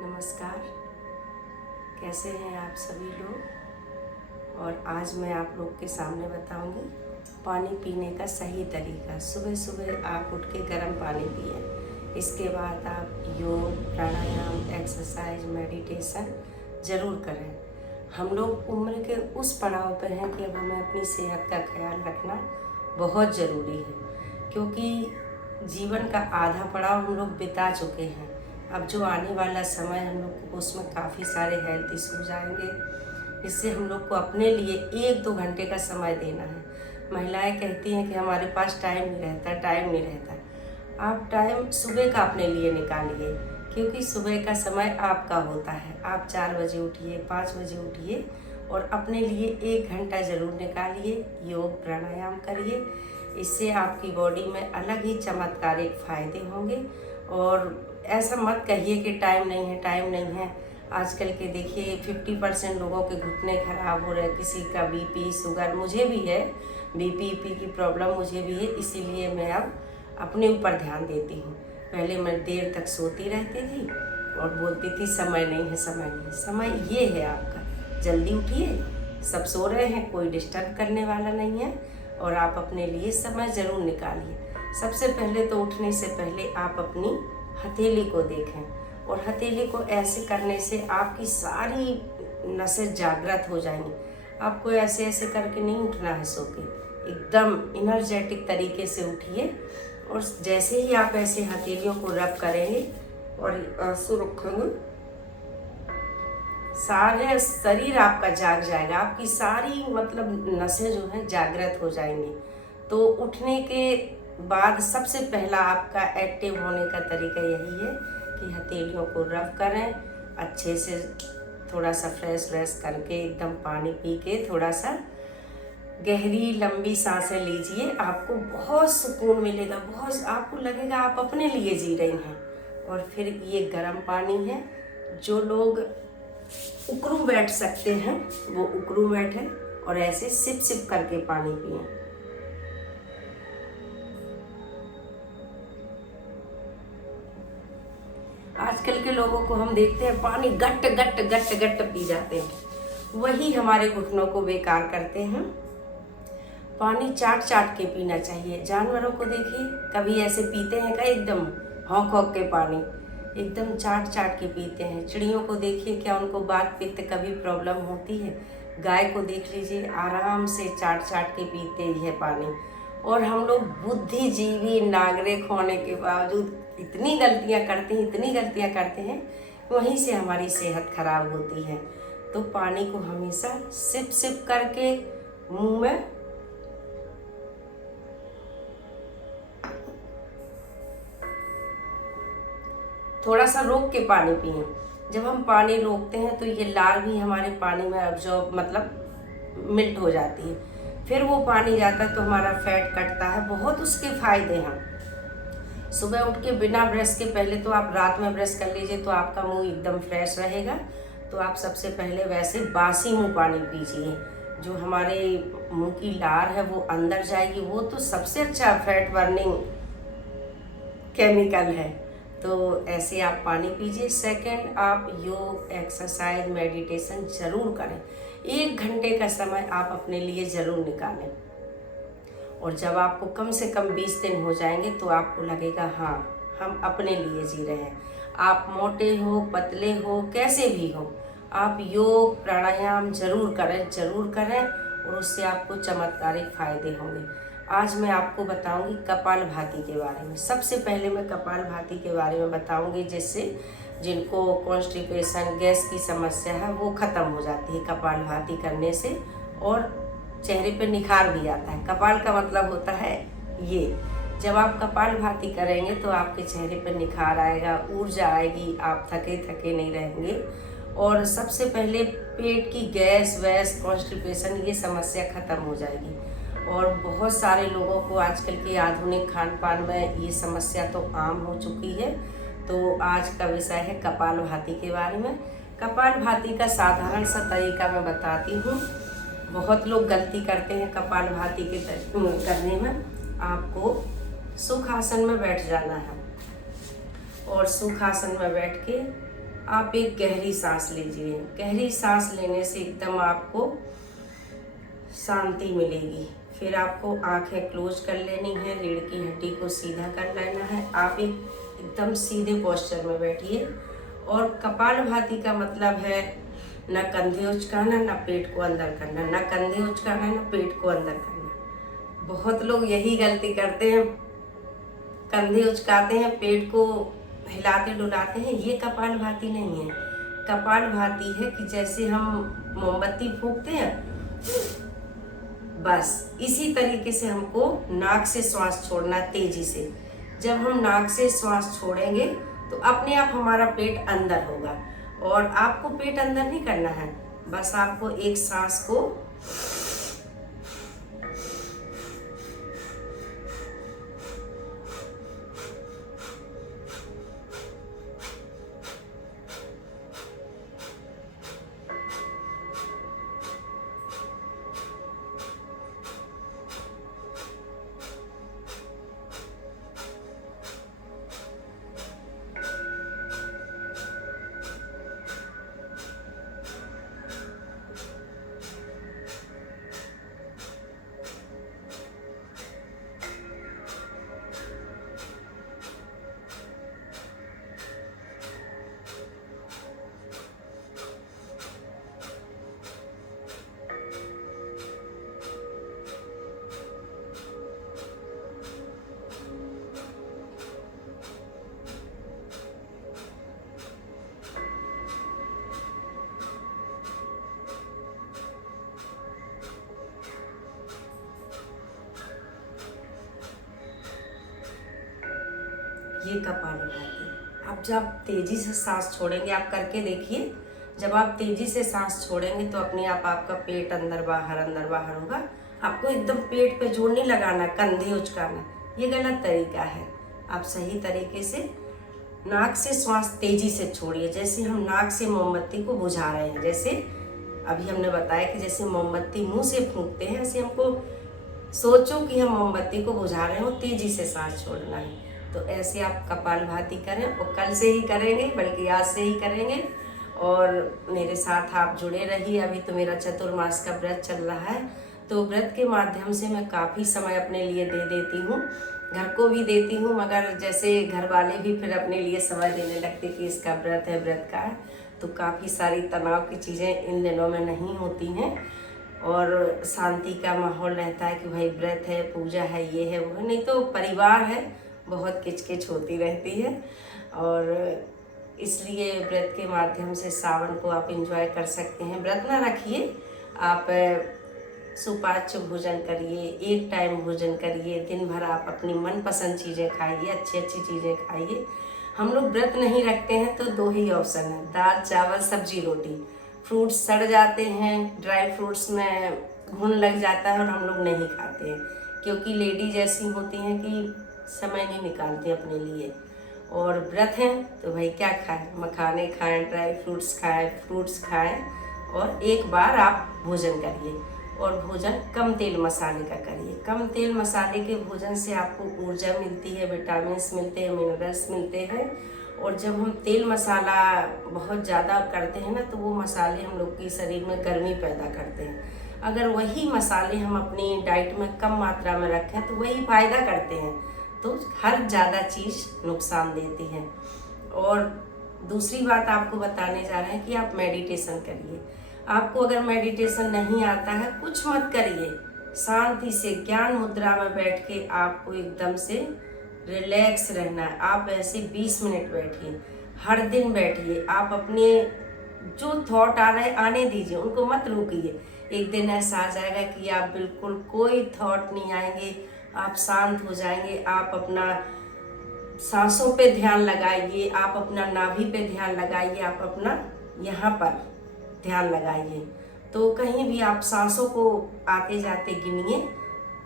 नमस्कार। कैसे हैं आप सभी लोग। और आज मैं आप लोग के सामने बताऊंगी पानी पीने का सही तरीका। सुबह सुबह आप उठ के गर्म पानी पिएं। इसके बाद आप योग, प्राणायाम, एक्सरसाइज, मेडिटेशन ज़रूर करें। हम लोग उम्र के उस पड़ाव पर हैं कि अब हमें अपनी सेहत का ख्याल रखना बहुत ज़रूरी है, क्योंकि जीवन का आधा पड़ाव हम लोग बिता चुके हैं। अब जो आने वाला समय हम लोग को उसमें काफ़ी सारे हेल्थ इश्यूज आएंगे। इससे हम लोग को अपने लिए 1-2 घंटे का समय देना है। महिलाएं कहती हैं कि हमारे पास टाइम नहीं रहता। आप टाइम सुबह का अपने लिए निकालिए, क्योंकि सुबह का समय आपका होता है। आप 4 बजे उठिए, 5 बजे उठिए और अपने लिए 1 घंटा ज़रूर निकालिए। योग प्राणायाम करिए। इससे आपकी बॉडी में अलग ही चमत्कारिक फ़ायदे होंगे। और ऐसा मत कहिए कि टाइम नहीं है। आजकल के देखिए 50% लोगों के घुटने खराब हो रहे हैं। किसी का बीपी, शुगर, मुझे भी है, बीपी की प्रॉब्लम मुझे भी है। इसीलिए मैं अब अपने ऊपर ध्यान देती हूँ। पहले मैं देर तक सोती रहती थी और बोलती थी समय नहीं है। समय ये है आपका। जल्दी उठिए, सब सो रहे हैं, कोई डिस्टर्ब करने वाला नहीं है और आप अपने लिए समय ज़रूर निकालिए। सबसे पहले तो उठने से पहले आप अपनी हथेली को देखें, और हथेली को ऐसे करने से आपकी सारी नसें जागृत हो जाएंगी। आपको ऐसे ऐसे करके नहीं उठना है सो के, एकदम इनर्जेटिक तरीके से उठिए। और जैसे ही आप ऐसे हथेलियों को रब करेंगे और ऐसे रखेंगे, सारे शरीर आपका जाग जाएगा। आपकी सारी नसें जो हैं जागृत हो जाएंगी। तो उठने के बाद सबसे पहला आपका एक्टिव होने का तरीका यही है कि हथेलियों को रब करें अच्छे से। थोड़ा सा फ्रेश करके एकदम पानी पी के थोड़ा सा गहरी लंबी सांसें लीजिए। आपको बहुत सुकून मिलेगा, बहुत आपको लगेगा आप अपने लिए जी रही हैं। और फिर ये गर्म पानी है। जो लोग उकड़ू बैठ सकते हैं वो उकड़ू बैठे और ऐसे सिप सिप करके पानी पिए। आजकल के लोगों को हम देखते हैं पानी गट गट पी जाते हैं। वही हमारे घुटनों को बेकार करते हैं। पानी चाट के पीना चाहिए। जानवरों को देखिए, कभी ऐसे पीते हैं क्या एकदम हौंक के पानी, एकदम चाट के पीते हैं। चिड़ियों को देखिए, क्या उनको बात पित्त कभी प्रॉब्लम होती है। गाय को देख लीजिए, आराम से चाट के पीते ही है पानी। और हम लोग बुद्धिजीवी नागरिक होने के बावजूद इतनी गलतियां करते हैं, वहीं से हमारी सेहत खराब होती है। तो पानी को हमेशा सिप करके मुंह में थोड़ा सा रोक के पानी पिए। जब हम पानी रोकते हैं तो ये लार भी हमारे पानी में अब्जॉर्ब मिल्ट हो जाती है। फिर वो पानी जाता है तो हमारा फैट कटता है। बहुत उसके फायदे हैं। सुबह उठ के बिना ब्रश के, पहले तो आप रात में ब्रश कर लीजिए तो आपका मुंह एकदम फ्रेश रहेगा। तो आप सबसे पहले वैसे बासी मुंह पानी पीजिए। जो हमारे मुंह की लार है वो अंदर जाएगी। वो तो सबसे अच्छा फैट बर्निंग केमिकल है। तो ऐसे आप पानी पीजिए। सेकंड, आप योग, एक्सरसाइज, मेडिटेशन ज़रूर करें। 1 घंटे का समय आप अपने लिए ज़रूर निकालें। और जब आपको कम से कम 20 दिन हो जाएंगे तो आपको लगेगा हाँ, हम अपने लिए जी रहे हैं। आप मोटे हो, पतले हो, कैसे भी हो, आप योग प्राणायाम ज़रूर करें और उससे आपको चमत्कारिक फ़ायदे होंगे। आज मैं आपको बताऊंगी कपालभाति के बारे में। सबसे पहले मैं कपालभाति के बारे में बताऊंगी, जिससे जिनको कॉन्स्टिपेशन, गैस की समस्या है वो ख़त्म हो जाती है कपालभाति करने से। और चेहरे पे निखार भी आता है। कपाल का मतलब होता है ये। जब आप कपालभाति करेंगे तो आपके चेहरे पर निखार आएगा, ऊर्जा आएगी, आप थके नहीं रहेंगे। और सबसे पहले पेट की गैस वैस, कॉन्स्टिपेशन, ये समस्या ख़त्म हो जाएगी। और बहुत सारे लोगों को आजकल के आधुनिक खान पान में ये समस्या तो आम हो चुकी है। तो आज का विषय है कपालभाति के बारे में। कपालभाति का साधारण सा तरीका मैं बताती हूँ। बहुत लोग गलती करते हैं कपालभाति के करने में। आपको सुखासन में बैठ जाना है और सुखासन में बैठ के आप एक गहरी सांस लीजिए। गहरी सांस लेने से एकदम आपको शांति मिलेगी। फिर आपको आंखें क्लोज कर लेनी है, रीढ़ की हड्डी को सीधा कर लेना है। आप एकदम सीधे पोस्चर में बैठिए और कपालभाति का मतलब है न कंधे उचकाना, न पेट को अंदर करना, न कंधे उचकाना, न पेट को अंदर करना। बहुत लोग यही गलती करते हैं, कंधे उचकाते हैं, पेट को हिलाते डुलाते हैं। ये कपालभाति नहीं है। कपालभाति है कि जैसे हम मोमबत्ती फूंकते हैं, बस इसी तरीके से हमको नाक से श्वास छोड़ना तेजी से। जब हम नाक से श्वास छोड़ेंगे तो अपने आप हमारा पेट अंदर होगा। और आपको पेट अंदर नहीं करना है, बस आपको एक सांस को ये कपालभाति। अब जब तेजी से सांस छोड़ेंगे, आप करके देखिए, जब आप तेजी से सांस छोड़ेंगे तो अपने आप आपका पेट अंदर बाहर होगा। आपको एकदम पेट पे जोर नहीं लगाना, कंधे उचकाना, ये गलत तरीका है। आप सही तरीके से नाक से श्वास तेजी से छोड़िए, जैसे हम नाक से मोमबत्ती को बुझा रहे हैं। जैसे अभी हमने बताया कि जैसे मोमबत्ती मुंह से फूंकते हैं, ऐसे हमको सोचो कि हम मोमबत्ती को बुझा रहे हो, तेजी से सांस छोड़ना है। तो ऐसे आप कपालभाति करें, और कल से ही करेंगे, बल्कि आज से ही करेंगे। और मेरे साथ आप जुड़े रहिए। अभी तो मेरा चतुर्मास का व्रत चल रहा है, तो व्रत के माध्यम से मैं काफ़ी समय अपने लिए दे देती हूँ, घर को भी देती हूँ, मगर जैसे घर वाले भी फिर अपने लिए समय देने लगते कि इसका व्रत है, व्रत का है, तो काफ़ी सारी तनाव की चीज़ें इन दिनों में नहीं होती हैं और शांति का माहौल रहता है कि भाई व्रत है, पूजा है, ये है, वो है। नहीं तो परिवार है, बहुत किचकिच होती रहती है। और इसलिए व्रत के माध्यम से सावन को आप एंजॉय कर सकते हैं। व्रत ना रखिए, आप सुपाच्य भोजन करिए, एक टाइम भोजन करिए, दिन भर आप अपनी मनपसंद चीज़ें खाइए, अच्छी अच्छी चीज़ें खाइए। हम लोग व्रत नहीं रखते हैं तो दो ही ऑप्शन है, दाल चावल सब्जी रोटी। फ्रूट्स सड़ जाते हैं, ड्राई फ्रूट्स में घुन लग जाता है और हम लोग नहीं खाते हैं, क्योंकि लेडीज ऐसी होती हैं कि समय नहीं निकालते अपने लिए। और व्रत है तो भाई क्या खाएं, मखाने खाएं, ड्राई फ्रूट्स खाएं, फ्रूट्स खाएं, और एक बार आप भोजन करिए। और भोजन कम तेल मसाले का करिए। कम तेल मसाले के भोजन से आपको ऊर्जा मिलती है, विटामिन्स मिलते हैं, मिनरल्स मिलते हैं। और जब हम तेल मसाला बहुत ज़्यादा करते हैं ना, तो वो मसाले हम लोग के शरीर में गर्मी पैदा करते हैं। अगर वही मसाले हम अपनी डाइट में कम मात्रा में रखें तो वही फ़ायदा करते हैं। तो हर ज़्यादा चीज़ नुकसान देती है। और दूसरी बात आपको बताने जा रहे हैं कि आप मेडिटेशन करिए। आपको अगर मेडिटेशन नहीं आता है, कुछ मत करिए, शांति से ज्ञान मुद्रा में बैठ के आपको एकदम से रिलैक्स रहना है। आप ऐसे 20 मिनट बैठिए, हर दिन बैठिए। आप अपने जो थॉट आ रहे हैं आने दीजिए, उनको मत रोकिए। एक दिन ऐसा आ जाएगा कि आप बिल्कुल कोई थॉट नहीं आएंगे, आप शांत हो जाएंगे। आप अपना सांसों पे ध्यान लगाइए, आप अपना नाभि पे ध्यान लगाइए, आप अपना यहाँ पर ध्यान लगाइए। तो कहीं भी आप सांसों को आते जाते गिनिए,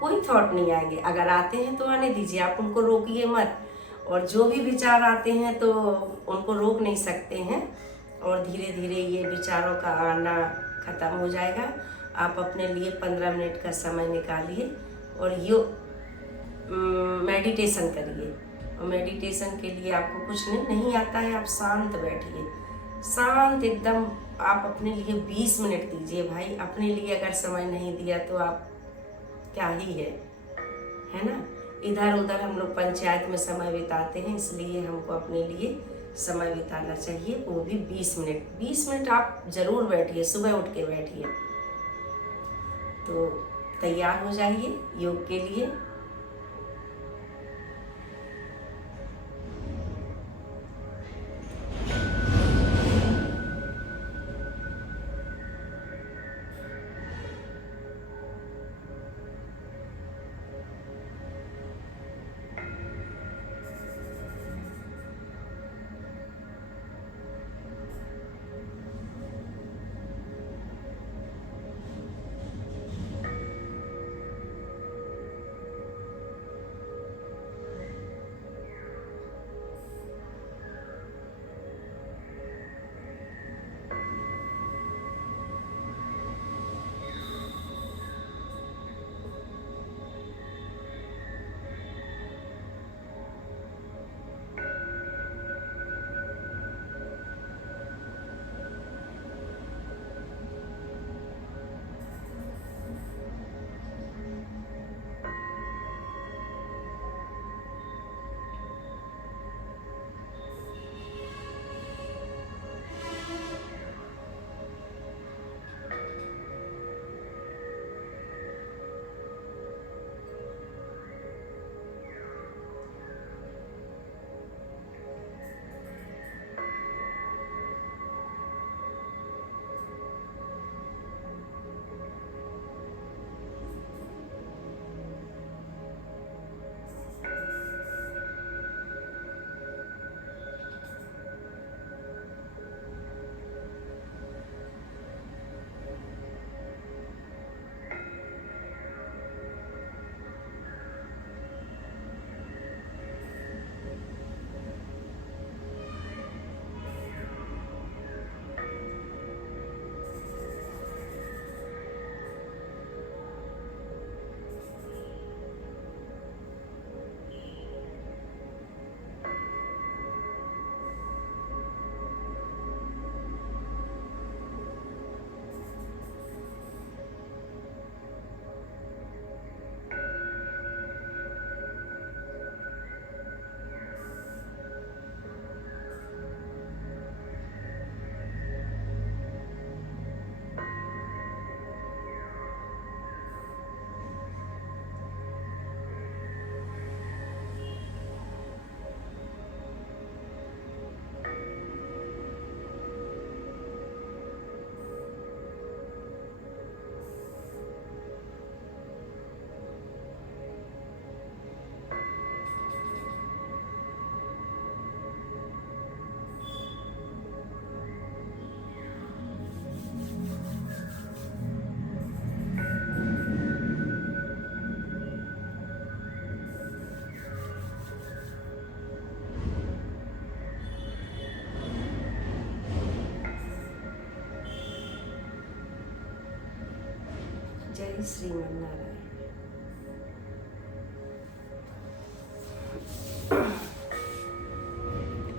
कोई थॉट नहीं आएंगे। अगर आते हैं तो आने दीजिए, आप उनको रोकिए मत। और जो भी विचार आते हैं तो उनको रोक नहीं सकते हैं, और धीरे धीरे ये विचारों का आना ख़त्म हो जाएगा। आप अपने लिए 15 मिनट का समय निकालिए और मेडिटेशन करिए। और मेडिटेशन के लिए आपको कुछ नहीं आता है, आप शांत बैठिए, शांत एकदम। आप अपने लिए 20 मिनट दीजिए भाई। अपने लिए अगर समय नहीं दिया तो आप क्या ही है ना। इधर उधर हम लोग पंचायत में समय बिताते हैं, इसलिए हमको अपने लिए समय बिताना चाहिए, वो भी 20 मिनट। 20 मिनट आप ज़रूर बैठिए, सुबह उठ के बैठिए। तो तैयार हो जाइए योग के लिए। जय श्रीमन नारायण।